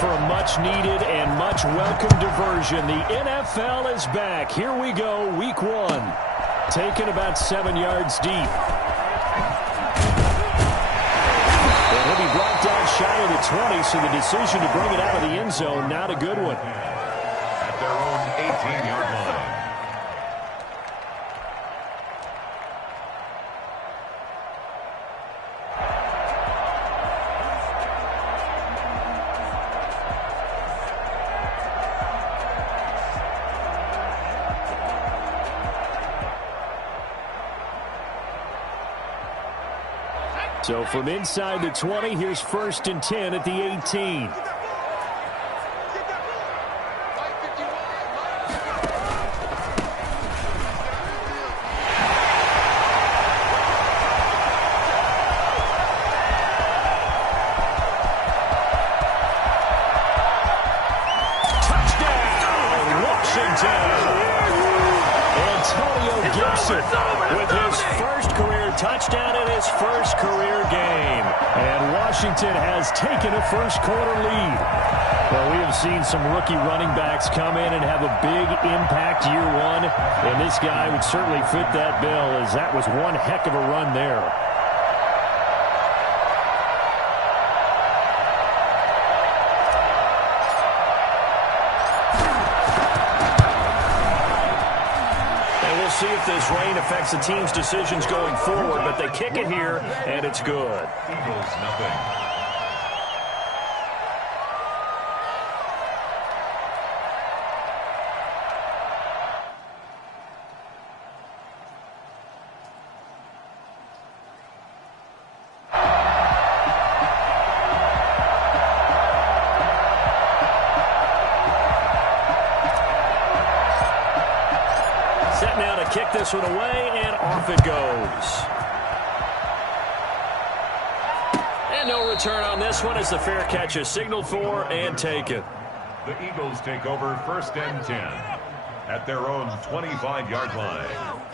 for a much-needed and much-welcome diversion. The NFL is back. Here we go, Week 1. Taken about 7 yards deep. And he'll be brought down shy of the 20, so the decision to bring it out of the end zone, not a good one. At their own 18-yard line. So from inside the 20, here's 1st and 10 at the 18. Touchdown, Washington! Antonio Gibson with his first career touchdown in his first career game. And Washington has taken a first-quarter lead. Well, we have seen some rookie running backs come in and have a big impact year one. And this guy would certainly fit that bill, as that was one heck of a run there. See if this rain affects the team's decisions going forward, but they kick it here, and it's good. Eagles, nothing. Now to kick this one away, and off it goes. And no return on this one as the fair catch is signaled for and taken. The Eagles take over 1st and 10 at their own 25-yard line.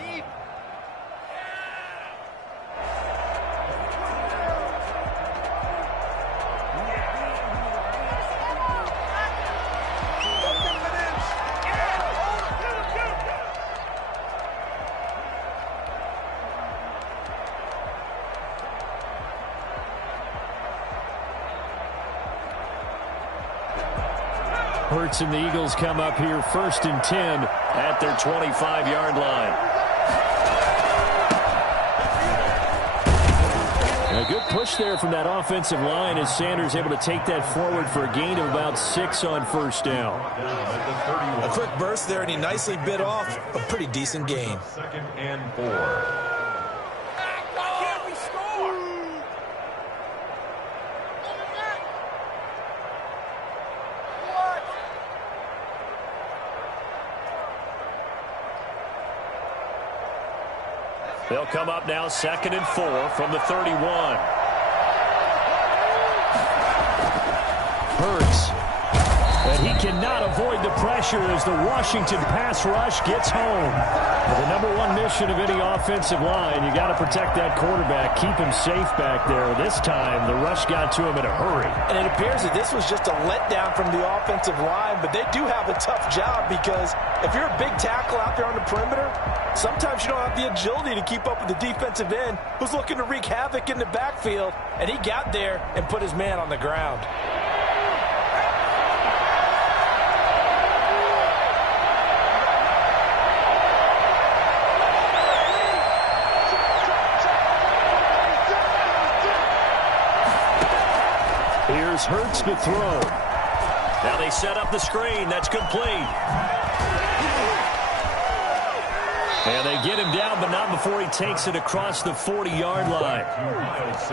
Hurts and the Eagles come up here 1st and 10 at their 25-yard line. A good push there from that offensive line as Sanders able to take that forward for a gain of about 6 on 1st down. A quick burst there, and he nicely bit off a pretty decent gain. 2nd and 4. They'll come up now 2nd and 4 from the 31. Hurts. And he cannot avoid the pressure as the Washington pass rush gets home. Well, the #1 mission of any offensive line, you got to protect that quarterback, keep him safe back there. This time, the rush got to him in a hurry. And it appears that this was just a letdown from the offensive line, but they do have a tough job because if you're a big tackle out there on the perimeter, sometimes you don't have the agility to keep up with the defensive end who's looking to wreak havoc in the backfield, and he got there and put his man on the ground. Here's Hurts to throw. Now they set up the screen. That's complete. And they get him down, but not before he takes it across the 40-yard line.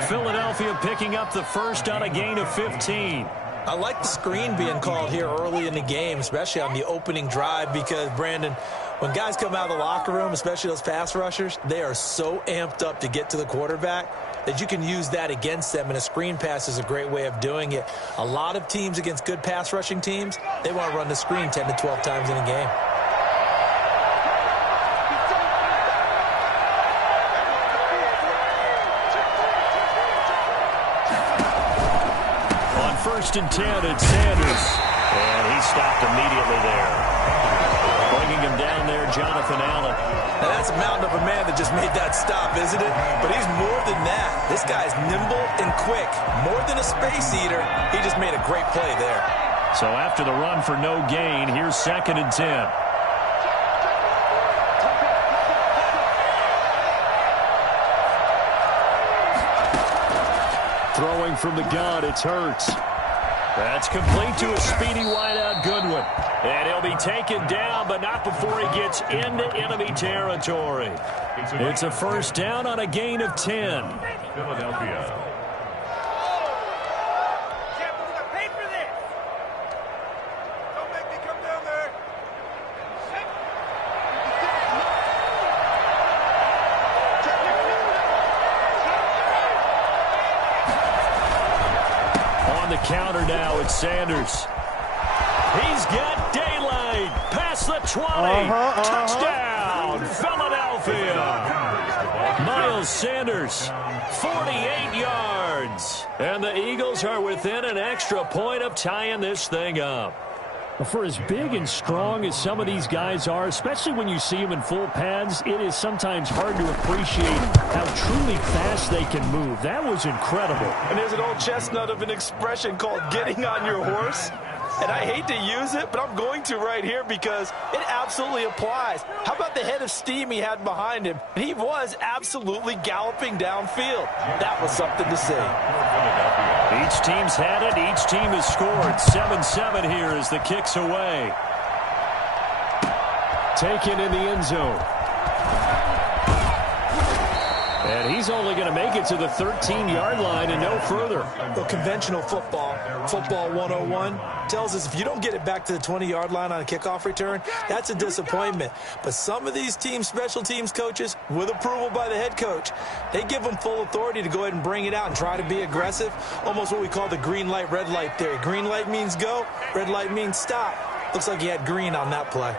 Philadelphia picking up the first on a gain of 15. I like the screen being called here early in the game, especially on the opening drive, because, Brandon, when guys come out of the locker room, especially those pass rushers, they are so amped up to get to the quarterback that you can use that against them, and a screen pass is a great way of doing it. A lot of teams against good pass rushing teams, they want to run the screen 10 to 12 times in a game. first and 10, it's Sanders. And he stopped immediately there. Bringing him down there, Jonathan Allen. Now that's a mountain of a man that just made that stop, isn't it? But he's more than that. This guy's nimble and quick. More than a space eater, he just made a great play there. So after the run for no gain, here's second and 10. Throwing from the gun, it's Hurts. That's complete to a speedy wideout Goodwin. And he'll be taken down, but not before he gets into enemy territory. It's a first down on a gain of 10. Philadelphia. Counter now, it's Sanders. He's got daylight past the 20. Touchdown, Philadelphia. Miles Sanders, 48 yards. And the Eagles are within an extra point of tying this thing up. For as big and strong as some of these guys are, especially when you see them in full pads, it is sometimes hard to appreciate how truly fast they can move. That was incredible. And there's an old chestnut of an expression called getting on your horse. And I hate to use it, but I'm going to right here because it absolutely applies. How about the head of steam he had behind him? He was absolutely galloping downfield. That was something to see. Each team's had it. Each team has scored. 7-7 here as the kick's away. Taken in the end zone. And he's only going to make it to the 13-yard line and no further. Well, conventional football 101, tells us if you don't get it back to the 20-yard line on a kickoff return, that's a disappointment. But some of these team special teams coaches, with approval by the head coach, they give them full authority to go ahead and bring it out and try to be aggressive. Almost what we call the green light, red light theory. Green light means go, red light means stop. Looks like he had green on that play.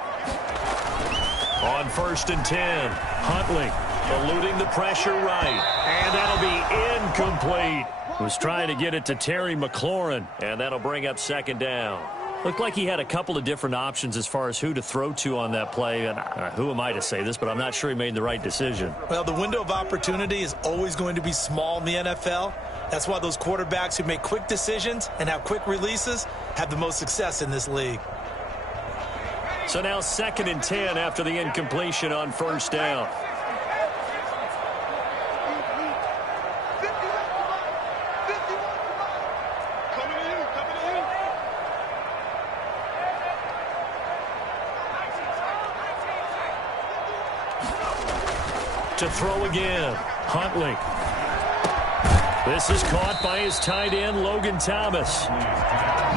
On first and 10, Huntley eluding the pressure right. And that'll be incomplete. Was trying to get it to Terry McLaurin, and that'll bring up second down. Looked like he had a couple of different options as far as who to throw to on that play. And who am I to say this, but I'm not sure he made the right decision. Well, the window of opportunity is always going to be small in the NFL. That's why those quarterbacks who make quick decisions and have quick releases have the most success in this league. So now second and 10 after the incompletion on first down. To throw again, Huntley. This is caught by his tight end, Logan Thomas.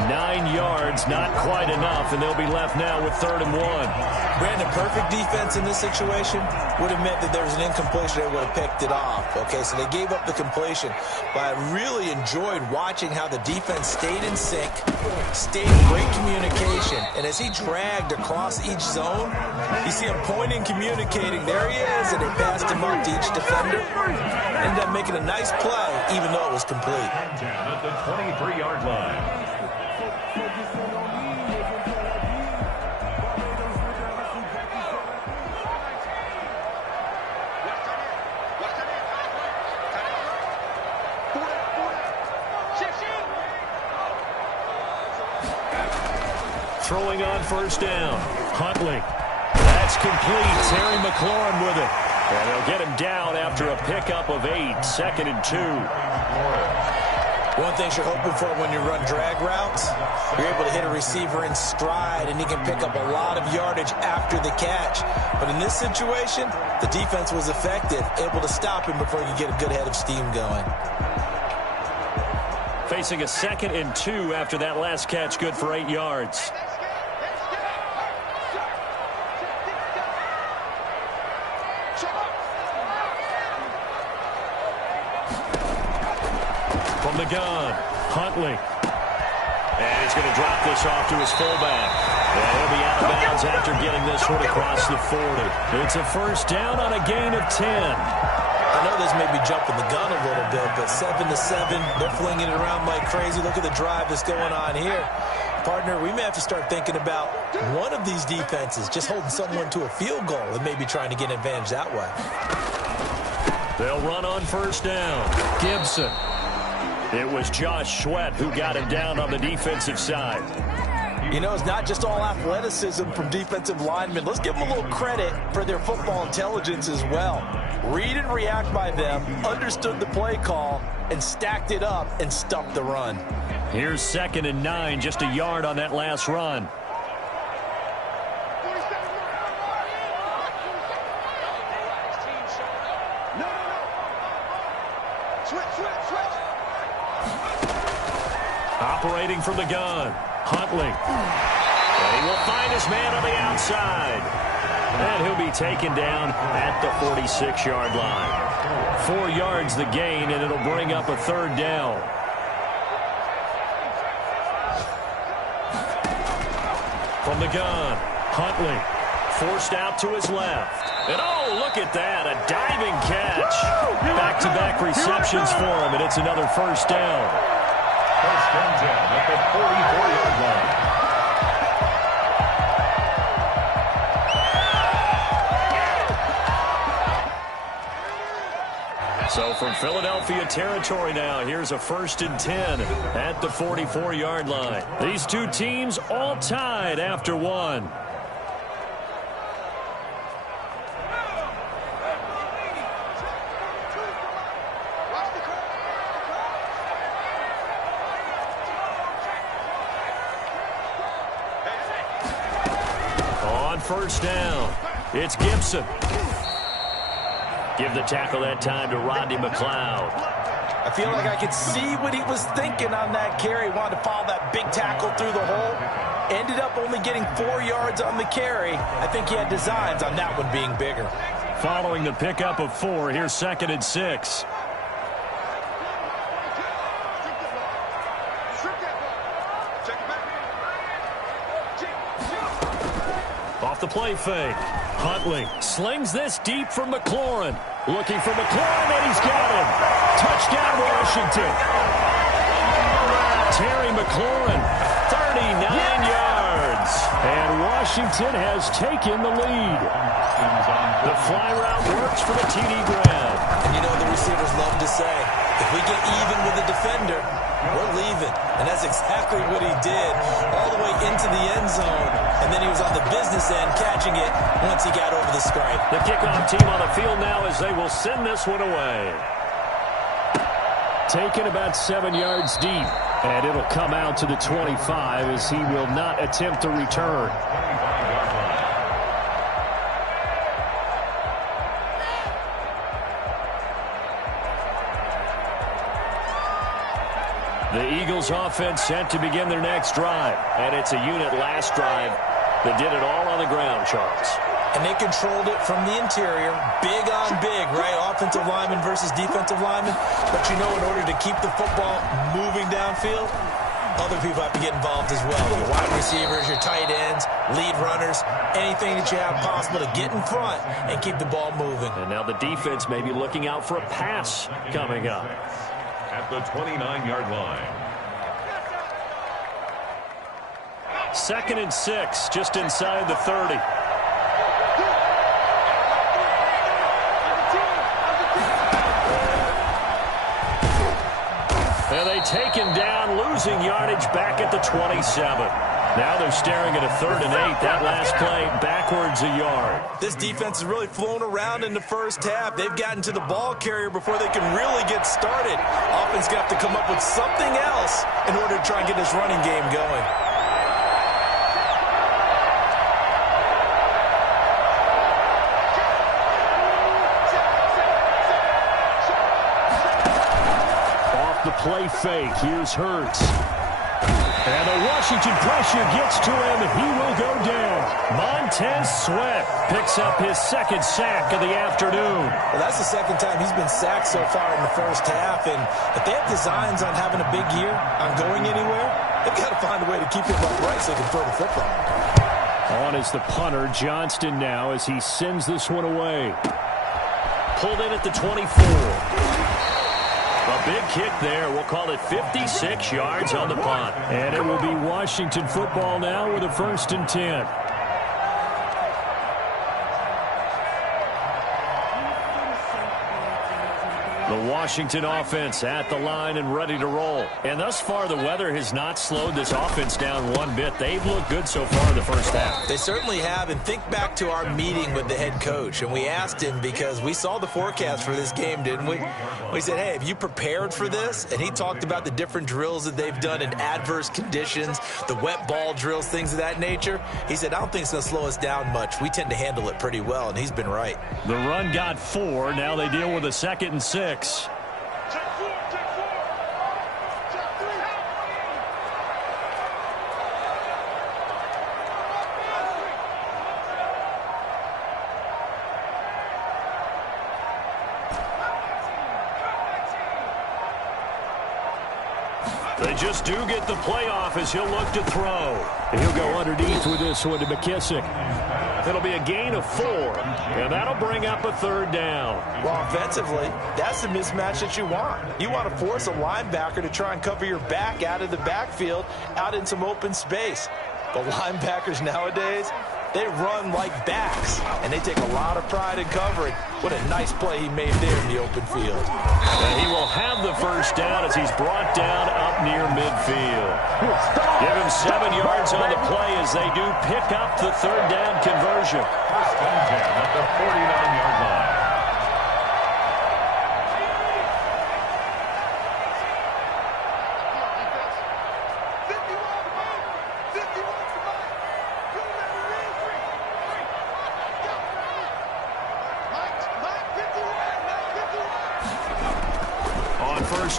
9 yards, not quite enough, and they'll be left now with 3rd and 1. Brandon, perfect defense in this situation would have meant that there was an incompletion. They would have picked it off. Okay, so they gave up the completion. But I really enjoyed watching how the defense stayed in sync, stayed in great communication. And as he dragged across each zone, you see him pointing, communicating. There he is, and they passed him up to each defender. Ended up making a nice play, even though it was complete. At the 23-yard line. Throwing on first down. Huntley. That's complete. Terry McLaurin with it. And they'll get him down after a pickup of 8. 2nd and 2. One thing you're hoping for when you run drag routes, you're able to hit a receiver in stride, and he can pick up a lot of yardage after the catch. But in this situation, the defense was effective, able to stop him before he could get a good head of steam going. Facing a 2nd and 2 after that last catch, good for 8 yards. From the gun, Huntley. And he's going to drop this off to his fullback. And he'll be out of bounds after getting this one across the 40. It's a first down on a gain of 10. I know this may be jumping the gun a little bit, but 7-7, they're flinging it around like crazy. Look at the drive that's going on here. Partner, we may have to start thinking about one of these defenses just holding someone to a field goal and maybe trying to get an advantage that way. They'll run on first down. Gibson. It was Josh Sweat who got him down on the defensive side. You know, it's not just all athleticism from defensive linemen. Let's give them a little credit for their football intelligence as well. Read and react by them, understood the play call, and stacked it up and stuffed the run. Here's 2nd and 9, just a yard on that last run. Operating from the gun, Huntley. And he will find his man on the outside. And he'll be taken down at the 46-yard line. 4 yards the gain, and it'll bring up a 3rd down. From the gun, Huntley forced out to his left. And oh, look at that, a diving catch. Back-to-back receptions for him, and it's another 1st down. 1st and 10 at the 44-yard line. So from Philadelphia territory now, here's a 1st and 10 at the 44-yard line. These two teams all tied after one. On 1st down, it's Gibson. Give the tackle that time to Rodney McLeod. I feel like I could see what he was thinking on that carry. Wanted to follow that big tackle through the hole. Ended up only getting 4 yards on the carry. I think he had designs on that one being bigger. Following the pickup of 4, here's 2nd and 6. Off the play fake. Huntley slings this deep from McLaurin. Looking for McLaurin, and he's got him. Touchdown, Washington. Terry McLaurin, 39 yards. And Washington has taken the lead. The fly route works for the TD grab. And you know the receivers love to say, if we get even with the defender, we're leaving. And that's exactly what he did all the way into the end zone. And then he was on the business end catching it once he got over the stripe. The kickoff team on the field now as they will send this one away. Taken about 7 yards deep. And it'll come out to the 25 as he will not attempt to return. The Eagles offense set to begin their next drive. And it's a unit last drive that did it all on the ground, Charles. And they controlled it from the interior, big on big, right? Offensive lineman versus defensive lineman. But you know, in order to keep the football moving downfield, other people have to get involved as well. Your wide receivers, your tight ends, lead runners, anything that you have possible to get in front and keep the ball moving. And now the defense may be looking out for a pass coming up. At the 29-yard line. 2nd and 6, just inside the 30. And they take him down, losing yardage back at the 27. Now they're staring at a 3rd and 8. That last play backwards a yard. This defense has really flown around in the first half. They've gotten to the ball carrier before they can really get started. Offense got to come up with something else in order to try and get this running game going. The play fake. Here's Hurts. And the Washington pressure gets to him. He will go down. Montez Sweat picks up his 2nd sack of the afternoon. Well, that's the 2nd time he's been sacked so far in the first half. And if they have designs on having a big year, on going anywhere, they've got to find a way to keep him upright so they can throw the football. On is the punter, Johnston now, as he sends this one away. pulled in at the 24. A big kick there. We'll call it 56 yards on the punt. And it will be Washington football now with a 1st and 10. The Washington offense at the line and ready to roll. And thus far, the weather has not slowed this offense down one bit. They've looked good so far in the first half. They certainly have. And think back to our meeting with the head coach. And we asked him, because we saw the forecast for this game, didn't we? We said, hey, have you prepared for this? And he talked about the different drills that they've done in adverse conditions, the wet ball drills, things of that nature. He said, I don't think it's going to slow us down much. We tend to handle it pretty well, and he's been right. The run got 4. Now they deal with a 2nd and 6. They just do get the playoff as he'll look to throw. He'll go underneath with this one to McKissick. It'll be a gain of 4, and that'll bring up a 3rd down. Well, offensively, that's the mismatch that you want. You want to force a linebacker to try and cover your back out of the backfield, out in some open space. But linebackers nowadays, they run like backs, and they take a lot of pride in covering. What a nice play he made there in the open field. And he will have the 1st down as he's brought down up near midfield. Give him 7 yards on the play as they do pick up the 3rd down conversion. 1st and 10 at the 49-yard line.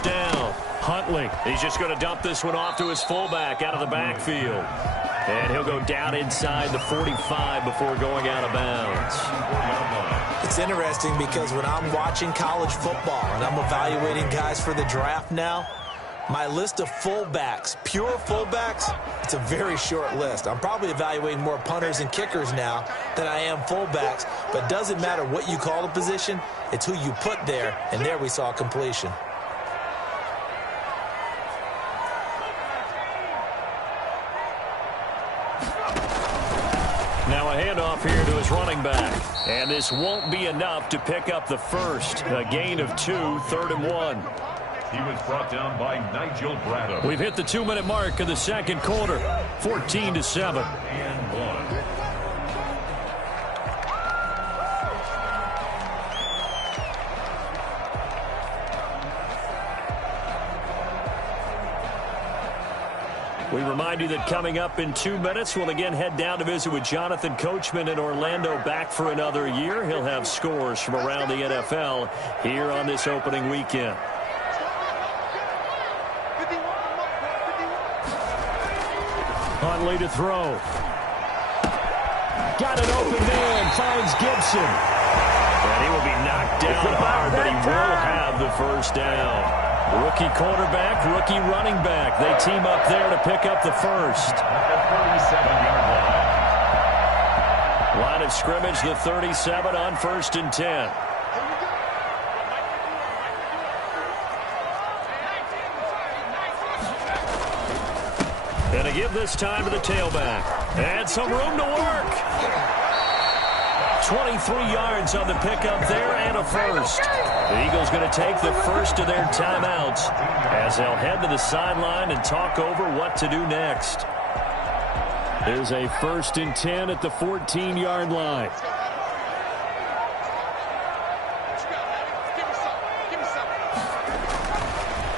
Down. Huntley. He's just going to dump this one off to his fullback out of the backfield. And he'll go down inside the 45 before going out of bounds. It's interesting because when I'm watching college football and I'm evaluating guys for the draft now, my list of fullbacks, pure fullbacks, it's a very short list. I'm probably evaluating more punters and kickers now than I am fullbacks. But it doesn't matter what you call the position, it's who you put there. And there we saw completion. Now a handoff here to his running back. And this won't be enough to pick up the 1st. A gain of 2, 3rd and 1. He was brought down by Nigel Bradham. We've hit the 2-minute mark of the 2nd quarter. 14-7. And 1. We remind you that coming up in 2 minutes, we'll again head down to visit with Jonathan Coachman in Orlando, back for another year. He'll have scores from around the NFL here on this opening weekend. Huntley to throw. Got an open man, finds Gibson. And he will be knocked down hard, but he will have the 1st down. Rookie quarterback, rookie running back. They team up there to pick up the 1st. At the 37-yard line. Line of scrimmage, the 37 on 1st and 10. And to give this time to the tailback. And some room to work. 23 yards on the pickup there and a 1st. The Eagles going to take the 1st of their timeouts as they'll head to the sideline and talk over what to do next. There's a 1st and 10 at the 14-yard line.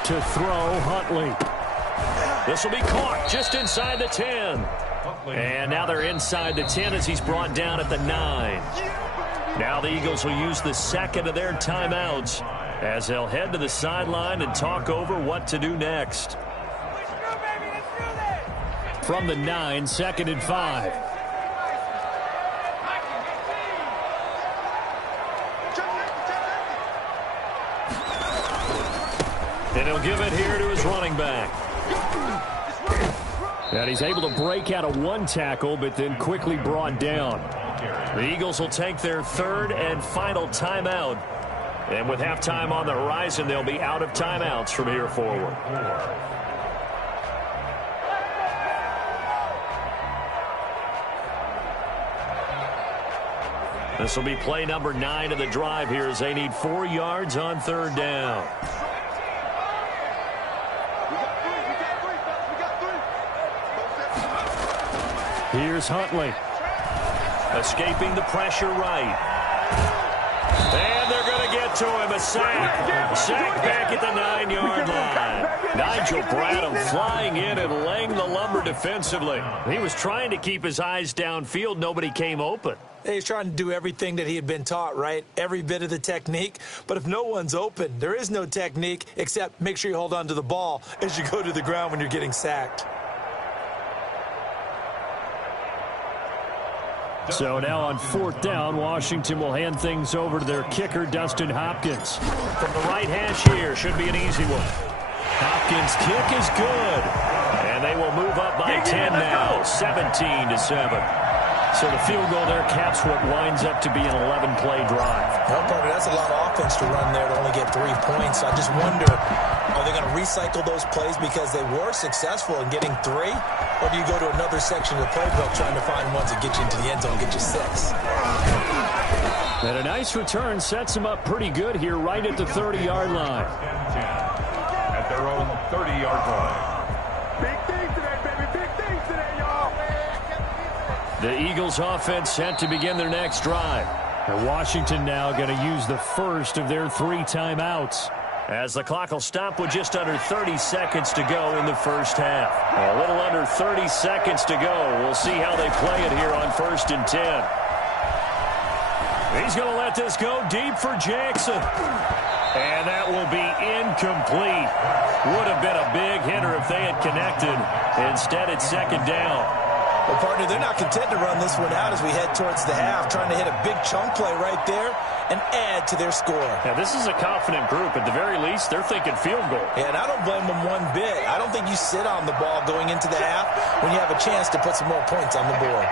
To throw, Huntley. This will be caught just inside the 10. And now they're inside the 10 as he's brought down at the 9. Now the Eagles will use the 2nd of their timeouts as they'll head to the sideline and talk over what to do next. From the 9, 2nd and 5. And he'll give it here to his running back. And he's able to break out of one tackle, but then quickly brought down. The Eagles will take their 3rd and final timeout And with halftime on the horizon, they'll be out of timeouts from here forward. This will be play number 9 of the drive here as they need 4 yards on third down. Here's Huntley. Escaping the pressure right. And they're going to get to him. A sack. Sack back at the 9-yard line. Nigel Bradham flying in and laying the lumber defensively. He was trying to keep his eyes downfield. Nobody came open. He's trying to do everything that he had been taught, right? Every bit of the technique. But if no one's open, there is no technique except make sure you hold on to the ball as you go to the ground when you're getting sacked. So now on 4th down, Washington will hand things over to their kicker, Dustin Hopkins. From the right hash here, should be an easy one. Hopkins' kick is good. And they will move up by 10 now, 17-7. So the field goal there caps what winds up to be an 11-play drive. Well, Parker, that's a lot of offense to run there to only get 3 points. I just wonder, are they going to recycle those plays because they were successful in getting 3? Or do you go to another section of the playbook trying to find ones that get you into the end zone and get you 6? And a nice return sets them up pretty good here right at the 30-yard line. 10 at their own 30-yard line. Big things today, baby. Big things today, y'all. The Eagles offense set to begin their next drive. And Washington now going to use the first of their 3 timeouts, as the clock will stop with just under 30 seconds to go in the first half. A little under 30 seconds to go. We'll see how they play it here on 1st and 10. He's going to let this go deep for Jackson. And that will be incomplete. Would have been a big hitter if they had connected. Instead, it's 2nd down. Well, partner, they're not content to run this one out as we head towards the half, trying to hit a big chunk play right there and add to their score. Now, this is a confident group. At the very least, they're thinking field goal. Yeah, and I don't blame them one bit. I don't think you sit on the ball going into the half when you have a chance to put some more points on the board.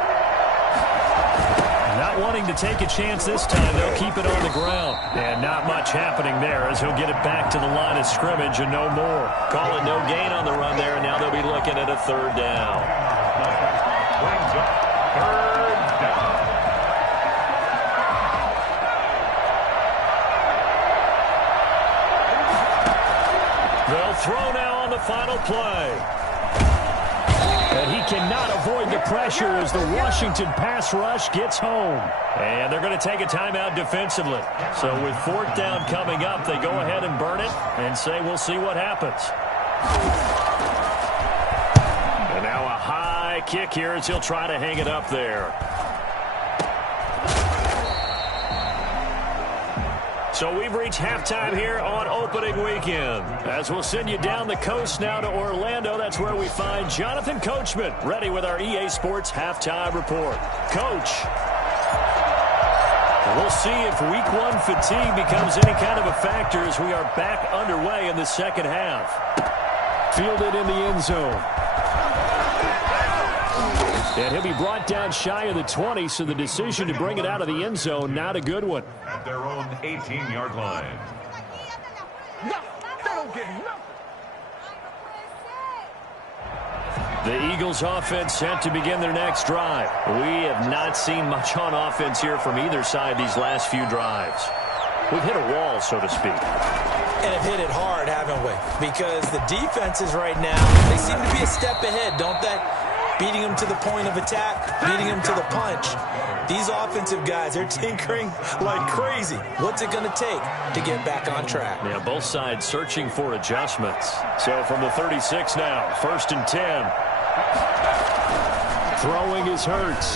Not wanting to take a chance this time, they'll keep it on the ground. And not much happening there as he'll get it back to the line of scrimmage and no more. Call it no gain on the run there, and now they'll be looking at a 3rd down. Brings up 3rd down. They'll throw now on the final play. And he cannot avoid the pressure as the Washington pass rush gets home. And they're going to take a timeout defensively. So with 4th down coming up, they go ahead and burn it and say we'll see what happens. And now a high kick here as he'll try to hang it up there. So we've reached halftime here on opening weekend. As we'll send you down the coast now to Orlando, that's where we find Jonathan Coachman, ready with our EA Sports halftime report. Coach, we'll see if week 1 fatigue becomes any kind of a factor as we are back underway in the second half. Fielded in the end zone. And he'll be brought down shy of the 20, so the decision to bring it out of the end zone, not a good one. At their own 18-yard line. No, they don't get nothing. The Eagles offense set to begin their next drive. We have not seen much on offense here from either side these last few drives. We've hit a wall, so to speak. And have hit it hard, haven't we? Because the defenses right now, they seem to be a step ahead, don't they? Beating them to the point of attack, beating them to the punch. These offensive guys, they're tinkering like crazy. What's it going to take to get back on track? Yeah, both sides searching for adjustments. So from the 36 now, 1st and 10. Throwing is Hurts.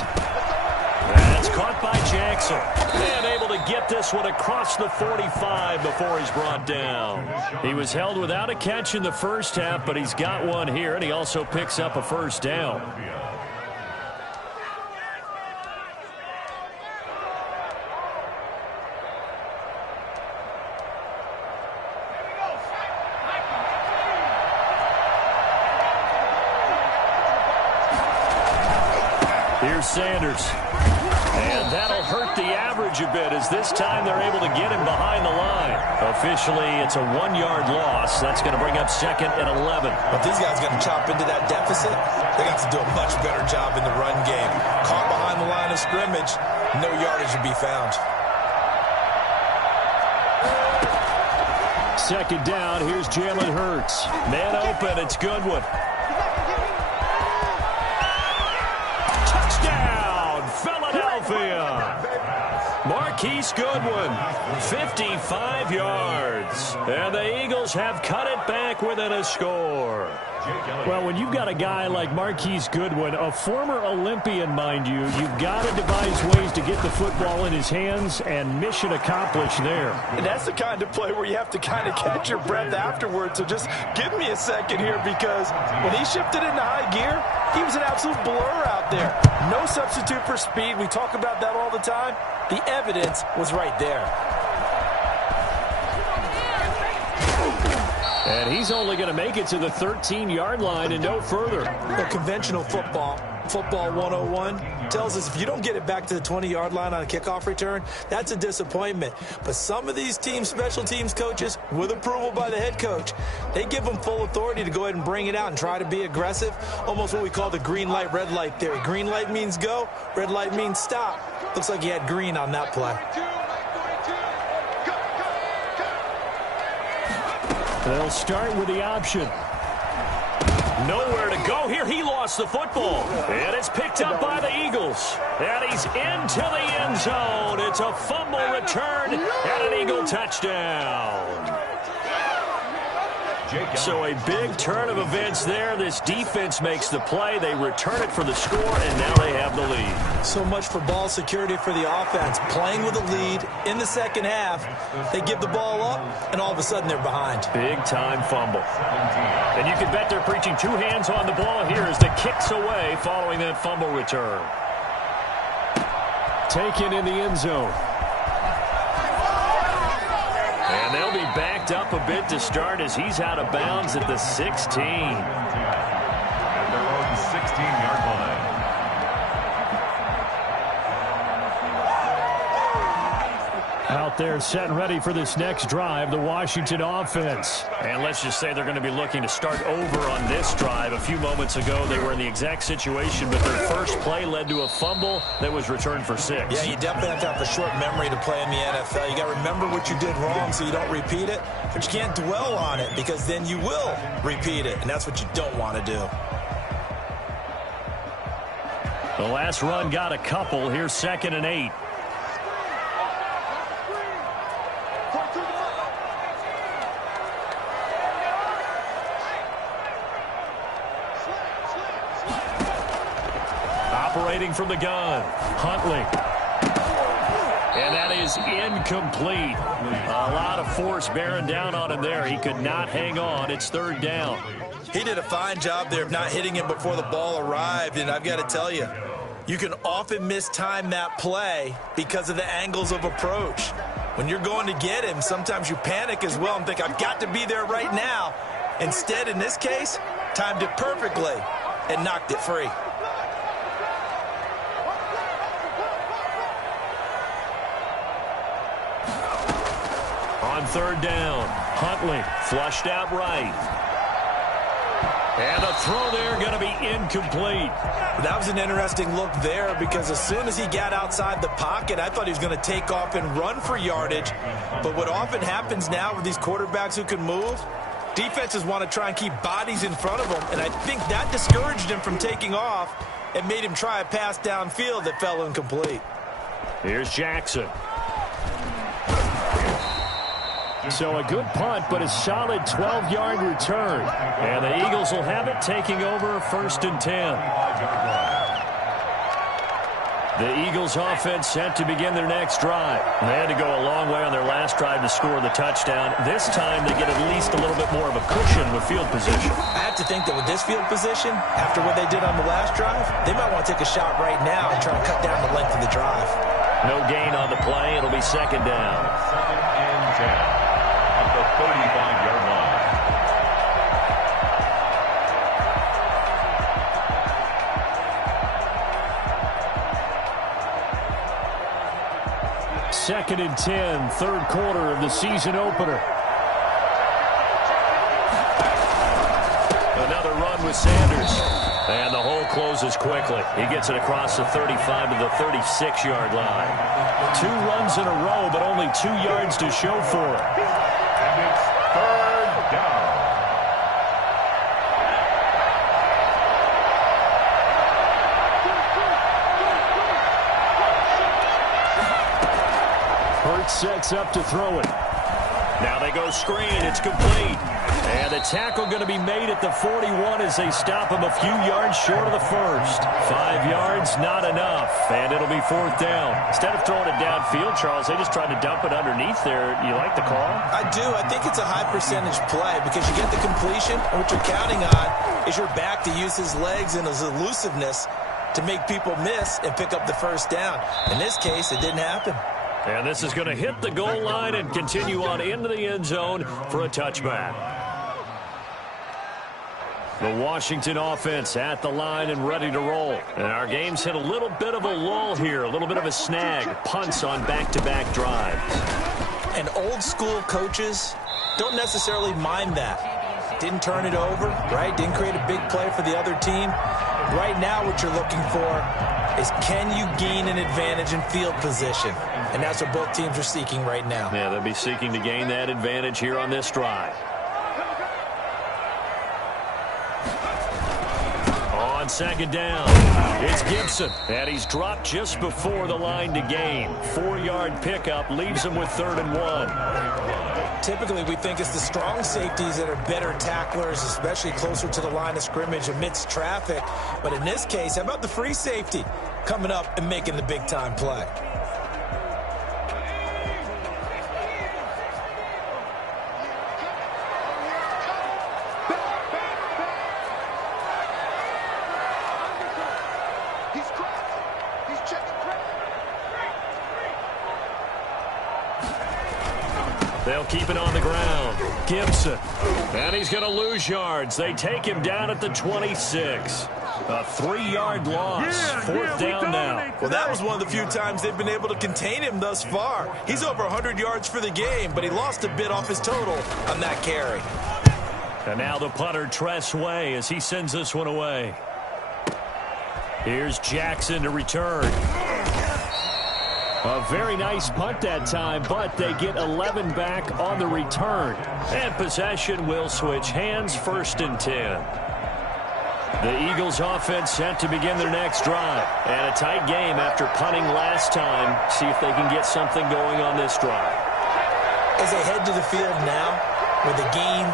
That's caught by Jackson. And able to get this one across the 45 before he's brought down. He was held without a catch in the first half, but he's got one here, and he also picks up a 1st down. Here's Sanders. And that'll hurt the average a bit as this time they're able to get him behind the line. Officially, it's a 1-yard loss. That's going to bring up 2nd and 11. But these guys are going to chop into that deficit. They got to do a much better job in the run game. Caught behind the line of scrimmage, no yardage to be found. 2nd down, here's Jalen Hurts. Man open, it's Goodwin. Touchdown, Philadelphia. Marquise Goodwin, 55 yards. And the Eagles have cut it back within a score. Well, when you've got a guy like Marquise Goodwin, a former Olympian, mind you, you've got to devise ways to get the football in his hands, and mission accomplished there. And that's the kind of play where you have to kind of catch your breath afterwards. So just give me a second here, because when he shifted into high gear, he was an absolute blur out there. No substitute for speed. We talk about that all the time. The evidence was right there. And he's only going to make it to the 13-yard line and no further. Well, conventional football 101, tells us if you don't get it back to the 20-yard line on a kickoff return, that's a disappointment. But some of these teams, special teams coaches, with approval by the head coach, they give them full authority to go ahead and bring it out and try to be aggressive, almost what we call the green light, red light theory. Green light means go, red light means stop. Looks like he had green on that play. They'll start with the option. Nowhere to go here. He lost the football. And it's picked up by the Eagles. And he's into the end zone. It's a fumble return and an Eagle touchdown. So a big turn of events there. This defense makes the play. They return it for the score, and now they have the lead. So much for ball security for the offense. Playing with a lead in the second half. They give the ball up, and all of a sudden they're behind. Big-time fumble. And you can bet they're preaching two hands on the ball here as the kick's away following that fumble return. Taken in the end zone. And they'll be backed up a bit to start as he's out of bounds at the 16. At their own 16-yard line. Out there set and ready for this next drive, the Washington offense. And let's just say they're going to be looking to start over on this drive. A few moments ago, they were in the exact situation, but their first play led to a fumble that was returned for 6. Yeah, you definitely have to have a short memory to play in the NFL. You got to remember what you did wrong so you don't repeat it, but you can't dwell on it because then you will repeat it, and that's what you don't want to do. The last run got a couple. Here's 2nd and 8. Operating from the gun, Huntley. And that is incomplete. A lot of force bearing down on him there. He could not hang on. It's 3rd down. He did a fine job there of not hitting him before the ball arrived, and I've got to tell you, you can often mistime that play because of the angles of approach. When you're going to get him, sometimes you panic as well and think, I've got to be there right now. Instead, in this case, timed it perfectly and knocked it free. On 3rd down, Huntley flushed out right. And the throw there going to be incomplete. That was an interesting look there because as soon as he got outside the pocket, I thought he was going to take off and run for yardage. But what often happens now with these quarterbacks who can move, defenses want to try and keep bodies in front of them. And I think that discouraged him from taking off and made him try a pass downfield that fell incomplete. Here's Jackson. So a good punt, but a solid 12-yard return. And the Eagles will have it, taking over 1st and 10. The Eagles offense set to begin their next drive. They had to go a long way on their last drive to score the touchdown. This time they get at least a little bit more of a cushion with field position. I have to think that with this field position, after what they did on the last drive, they might want to take a shot right now and try to cut down the length of the drive. No gain on the play. It'll be 2nd down. 2nd and 10. At the 35-yard line. 2nd and 10, third quarter of the season opener. Another run with Sanders. And the hole closes quickly. He gets it across the 35 to the 36-yard line. 2 runs in a row, but only 2 yards to show for it. And it's third down. Hurts sets up to throw it. Now they go screen. It's complete. And the tackle going to be made at the 41 as they stop him a few yards short of the first. 5 yards, not enough. And it'll be 4th down. Instead of throwing it downfield, Charles, they just tried to dump it underneath there. You like the call? I do. I think it's a high percentage play because you get the completion, and what you're counting on is your back to use his legs and his elusiveness to make people miss and pick up the first down. In this case, it didn't happen. And this is going to hit the goal line and continue on into the end zone for a touchback. The Washington offense at the line and ready to roll. And our game's hit a little bit of a lull here, a little bit of a snag. Punts on back-to-back drives. And old-school coaches don't necessarily mind that. Didn't turn it over, right? Didn't create a big play for the other team. Right now what you're looking for is can you gain an advantage in field position? And that's what both teams are seeking right now. Yeah, they'll be seeking to gain that advantage here on this drive. On 2nd down, it's Gibson. And he's dropped just before the line to gain. 4-yard pickup leaves him with 3rd and 1. Typically, we think it's the strong safeties that are better tacklers, especially closer to the line of scrimmage amidst traffic. But in this case, how about the free safety coming up and making the big-time play? They'll keep it on the ground. Gibson. And he's going to lose yards. They take him down at the 26. A 3-yard loss. 4th down now. Well, that was one of the few times they've been able to contain him thus far. He's over 100 yards for the game, but he lost a bit off his total on that carry. And now the punter, Tress Way, as he sends this one away. Here's Jackson to return. A very nice punt that time, but they get 11 back on the return. And possession will switch hands, 1st and 10. The Eagles offense set to begin their next drive. And a tight game after punting last time. See if they can get something going on this drive. As they head to the field now, with the game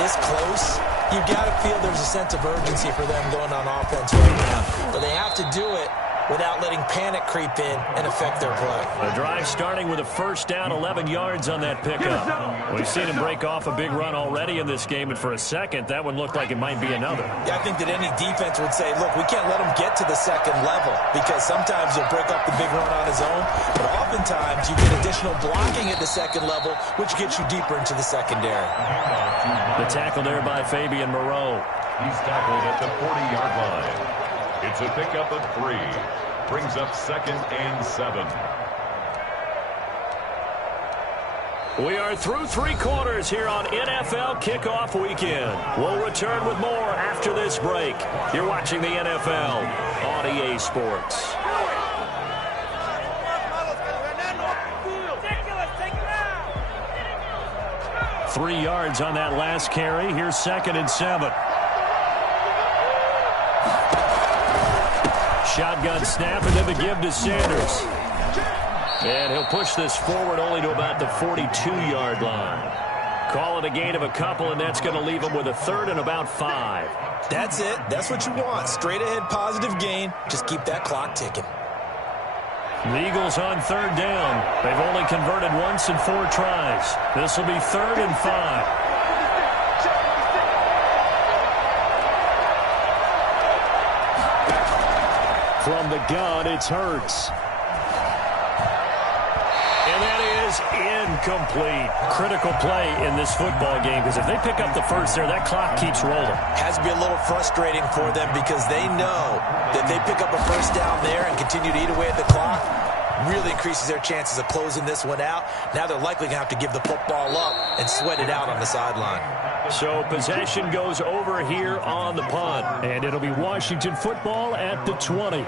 this close, you've got to feel there's a sense of urgency for them going on offense right now. But they have to do it without letting panic creep in and affect their play. The drive starting with a 1st down, 11 yards on that pickup. We've seen him break off a big run already in this game, and for a second, that one looked like it might be another. Yeah, I think that any defense would say, look, we can't let him get to the 2nd level because sometimes he'll break off the big run on his own, but oftentimes you get additional blocking at the 2nd level, which gets you deeper into the secondary. The tackle there by Fabian Moreau. He's tackled at the 40-yard line. It's a pickup of 3. Brings up 2nd and 7. We are through 3 quarters here on NFL Kickoff Weekend. We'll return with more after this break. You're watching the NFL on EA Sports. 3 yards on that last carry. Here's 2nd and 7. Shotgun snap and then the give to Sanders. And he'll push this forward only to about the 42-yard line. Call it a gain of a couple, and that's going to leave him with a 3rd and about 5. That's it. That's what you want. Straight ahead positive gain. Just keep that clock ticking. The Eagles on 3rd down. They've only converted once in 4 tries. This will be 3rd and 5. From the gun, it's Hurts. And that is incomplete. Critical play in this football game because if they pick up the first there, that clock keeps rolling. Has to be a little frustrating for them because they know that if they pick up a 1st down there and continue to eat away at the clock, really increases their chances of closing this one out. Now they're likely going to have to give the football up and sweat it out on the sideline. So possession goes over here on the punt. And it'll be Washington football at the 20.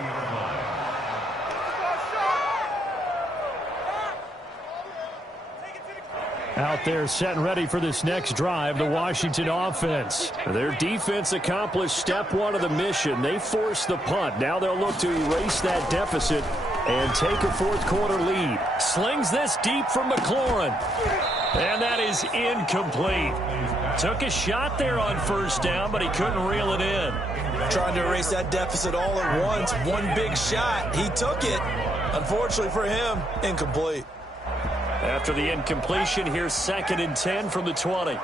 Out there set and ready for this next drive, the Washington offense. Their defense accomplished step one of the mission. They forced the punt. Now they'll look to erase that deficit and take a fourth-quarter lead. Slings this deep from McLaurin. And that is incomplete. Took a shot there on first down, but he couldn't reel it in. Trying to erase that deficit all at once. One big shot. He took it. Unfortunately for him, incomplete. After the incompletion, here's 2nd and 10 from the 20.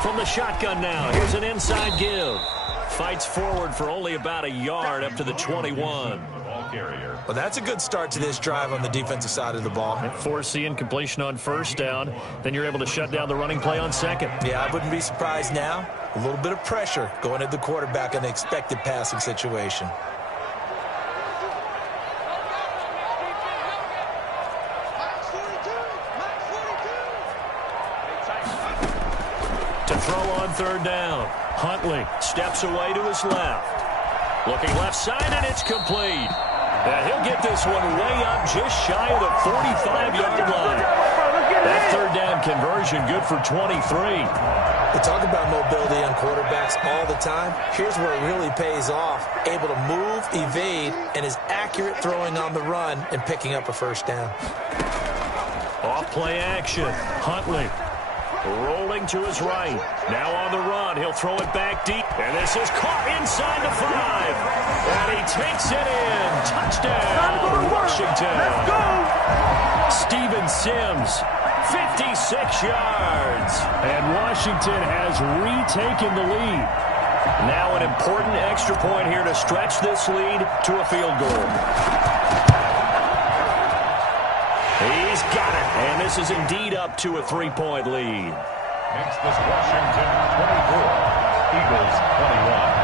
From the shotgun now, here's an inside give. Fights forward for only about a yard up to the 21. Well, that's a good start to this drive on the defensive side of the ball. Force the incompletion on first down. Then you're able to shut down the running play on second. Yeah, I wouldn't be surprised now. A little bit of pressure going at the quarterback in the expected passing situation. To throw on third down. Huntley steps away to his left. Looking left side, and it's complete. He'll get this one way up just shy of the 45-yard line. That third down conversion good for 23. We talk about mobility on quarterbacks all the time. Here's where it really pays off. Able to move, evade, and is accurate throwing on the run and picking up a first down. Off play action. Huntley rolling to his right. Now on the run. He'll throw it back deep. And this is caught inside the 5. And he takes it in. Touchdown, Washington. Let's go. Steven Sims, 56 yards. And Washington has retaken the lead. Now an important extra point here to stretch this lead to a field goal. He's got it, and this is indeed up to a 3-point lead. Makes this Washington 24, Eagles 21.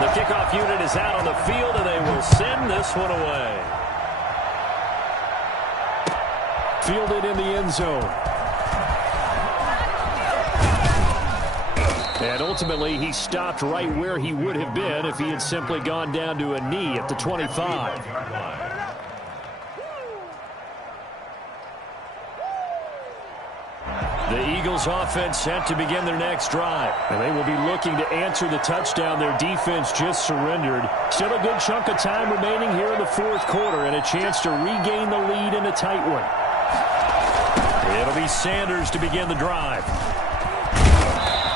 The kickoff unit is out on the field, and they will send this one away. Fielded in the end zone. And ultimately, he stopped right where he would have been if he had simply gone down to a knee at the 25. The Eagles offense set to begin their next drive. And they will be looking to answer the touchdown their defense just surrendered. Still a good chunk of time remaining here in the fourth quarter and a chance to regain the lead in a tight one. It'll be Sanders to begin the drive.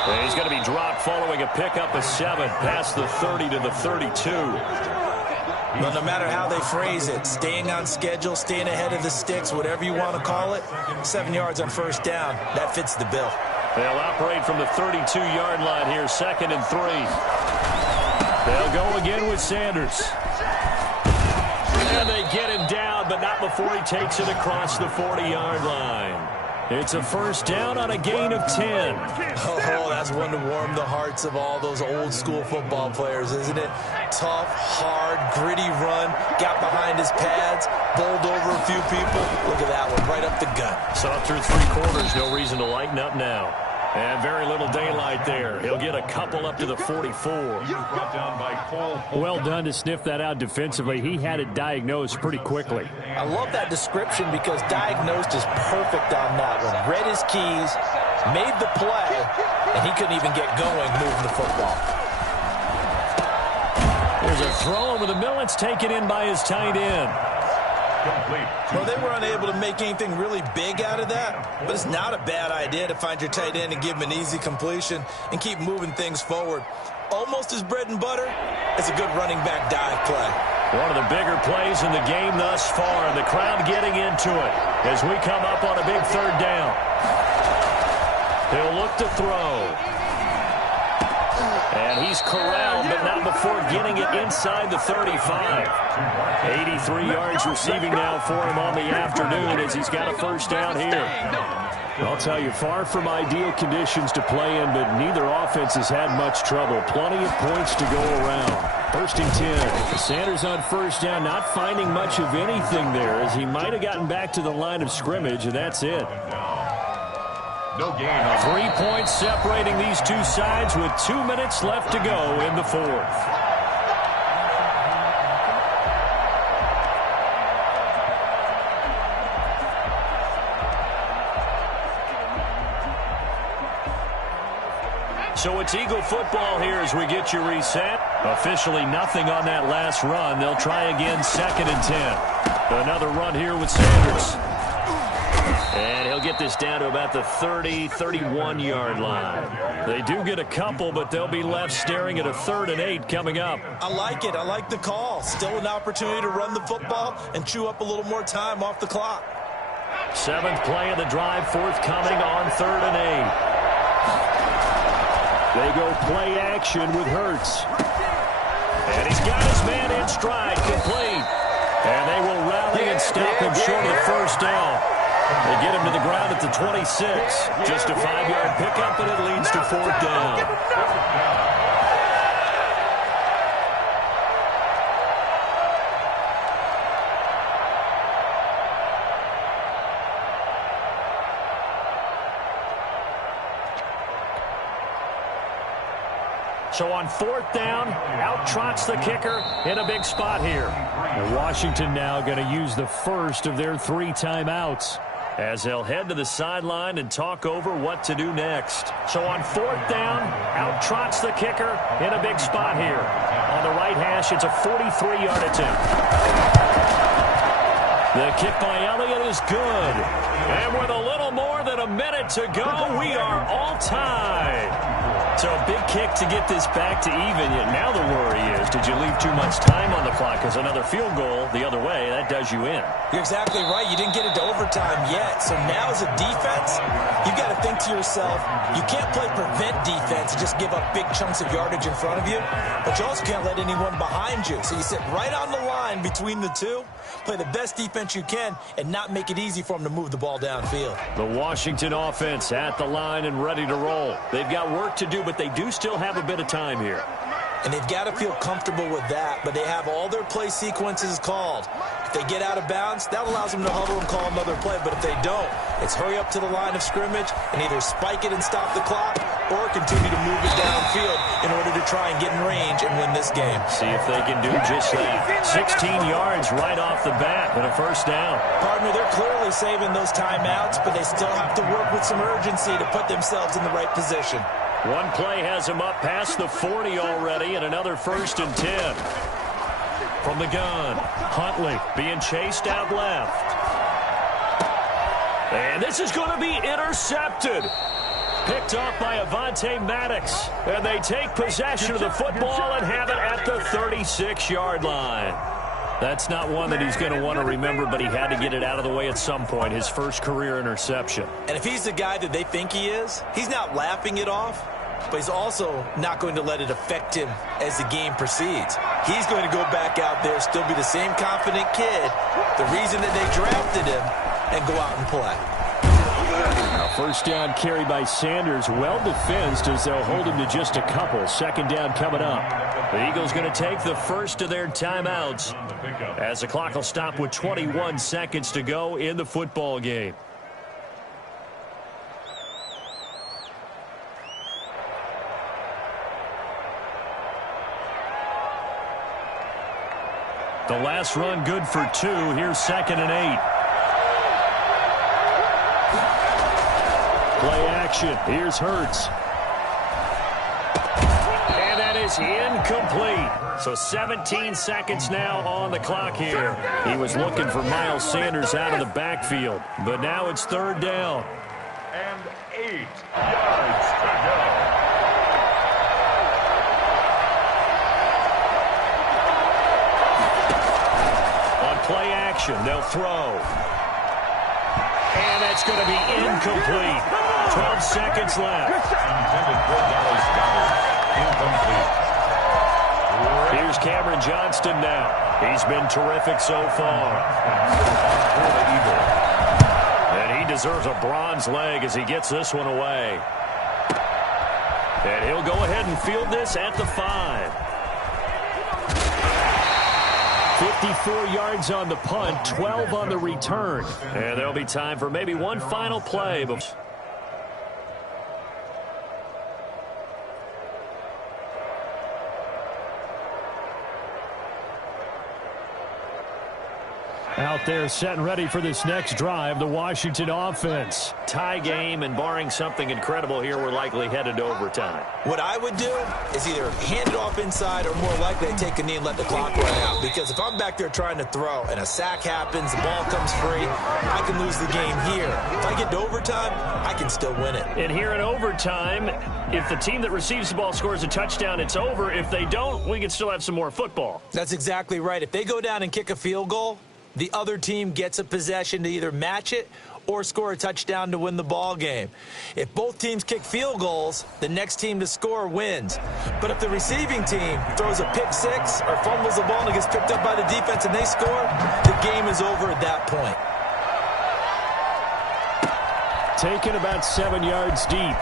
And he's going to be dropped following a pickup of 7 past the 30 to the 32. But no matter how they phrase it, staying on schedule, staying ahead of the sticks, whatever you want to call it, 7 yards on first down, that fits the bill. They'll operate from the 32-yard line here, 2nd and 3. They'll go again with Sanders. And they get him down, but not before he takes it across the 40-yard line. It's a first down on a gain of 10. Oh, that's one to warm the hearts of all those old-school football players, isn't it? Tough, hard, gritty run, got behind his pads, bowled over a few people. Look at that one, right up the gut. So through 3 quarters, no reason to lighten up now. And very little daylight there. He'll get a couple up to the 44. Well done to sniff that out defensively. He had it diagnosed pretty quickly. I love that description because diagnosed is perfect on that one. Read his keys, made the play, and he couldn't even get going moving the football. There's a throw over the middle. It's taken in by his tight end. Well, they were unable to make anything really big out of that, but it's not a bad idea to find your tight end and give him an easy completion and keep moving things forward. Almost his bread and butter. It's a good running back dive play. One of the bigger plays in the game thus far, and the crowd getting into it as we come up on a big third down. He'll look to throw. And he's corralled, but not before getting it inside the 35. 83 yards receiving now for him on the afternoon as he's got a first down here. I'll tell you, far from ideal conditions to play in, but neither offense has had much trouble. Plenty of points to go around. First and 10. Sanders on first down, not finding much of anything there as he might have gotten back to the line of scrimmage, and that's it. No gain. 3 points separating these two sides with 2 minutes left to go in the fourth. So it's Eagle football here as we get you reset. Officially nothing on that last run. They'll try again, 2nd and 10. Another run here with Sanders. And he'll get this down to about the 30, 31-yard line. They do get a couple, but they'll be left staring at a 3rd and 8 coming up. I like it. I like the call. Still an opportunity to run the football and chew up a little more time off the clock. 7th play of the drive, forthcoming on 3rd and 8. They go play action with Hurts. And he's got his man in stride, complete. And they will rally and stop him short of the first down. They get him to the ground at the 26. Just a 5-yard pickup, and it leads to 4th down. So on 4th down, out trots the kicker in a big spot here. And Washington now going to use the first of their 3 timeouts as they'll head to the sideline and talk over what to do next. So on 4th down, out trots the kicker in a big spot here. On the right hash, it's a 43-yard attempt. The kick by Elliott is good. And with a little more than a minute to go, we are all tied. So a big kick to get this back to even. Yet now the worry is, did you leave too much time on the clock? Because another field goal the other way, that does you in. You're exactly right. You didn't get it to overtime yet. So now as a defense, you've got to think to yourself, you can't play prevent defense and just give up big chunks of yardage in front of you. But you also can't let anyone behind you. So you sit right on the line between the two, play the best defense you can, and not make it easy for them to move the ball downfield. The Washington offense at the line and ready to roll. They've got work to do, but they do still have a bit of time here. And they've got to feel comfortable with that, but they have all their play sequences called. If they get out of bounds, that allows them to huddle and call another play. But if they don't, it's hurry up to the line of scrimmage and either spike it and stop the clock or continue to move it downfield in order to try and get in range and win this game. See if they can do just that. 16 yards right off the bat and a first down. Partner, they're clearly saving those timeouts, but they still have to work with some urgency to put themselves in the right position. One play has him up past the 40 already, and another 1st and 10. From the gun, Huntley being chased out left. And this is going to be intercepted. Picked off by Avonte Maddox. And they take possession of the football and have it at the 36-yard line. That's not one that he's going to want to remember, but he had to get it out of the way at some point, his first career interception. And if he's the guy that they think he is, he's not laughing it off, but he's also not going to let it affect him as the game proceeds. He's going to go back out there, still be the same confident kid, the reason that they drafted him, and go out and play. Now, first down carry by Sanders, well defensed as they'll hold him to just a couple. 2nd down coming up. The Eagles going to take the first of their timeouts as the clock will stop with 21 seconds to go in the football game. The last run good for 2. Here's 2nd and 8. Play action. Here's Hurts. And that is incomplete. So 17 seconds now on the clock here. He was looking for Miles Sanders out of the backfield. But now it's 3rd down. And 8 yards to go. On play action, they'll throw. And that's going to be incomplete. 12 seconds left. Intended for Dallas Goddard. Incomplete. Here's Cameron Johnston now. He's been terrific so far. For the Eagles. And he deserves a bronze leg as he gets this one away. And he'll go ahead and field this at the 5. 54 yards on the punt, 12 on the return. And there'll be time for maybe one final play. Out there set and ready for this next drive, the Washington offense. Tie game, and barring something incredible here, we're likely headed to overtime. What I would do is either hand it off inside or more likely take a knee and let the clock run out. Because if I'm back there trying to throw and a sack happens, the ball comes free, I can lose the game here. If I get to overtime, I can still win it. And here in overtime, if the team that receives the ball scores a touchdown, it's over. If they don't, we can still have some more football. That's exactly right. If they go down and kick a field goal, the other team gets a possession to either match it or score a touchdown to win the ball game. If both teams kick field goals, the next team to score wins. But if the receiving team throws a pick six or fumbles the ball and it gets picked up by the defense and they score, the game is over at that point. Taken about 7 yards deep.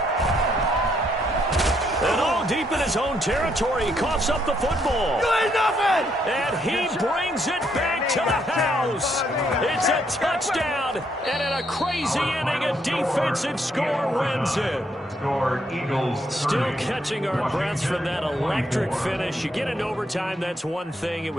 And all deep in his own territory, he coughs up the football. You ain't nothing! And he brings it back to the house. It's a touchdown. And in a crazy inning, a defensive score wins it. Score Eagles 30. Still catching our breaths from that electric finish. You get into overtime, that's one thing. It was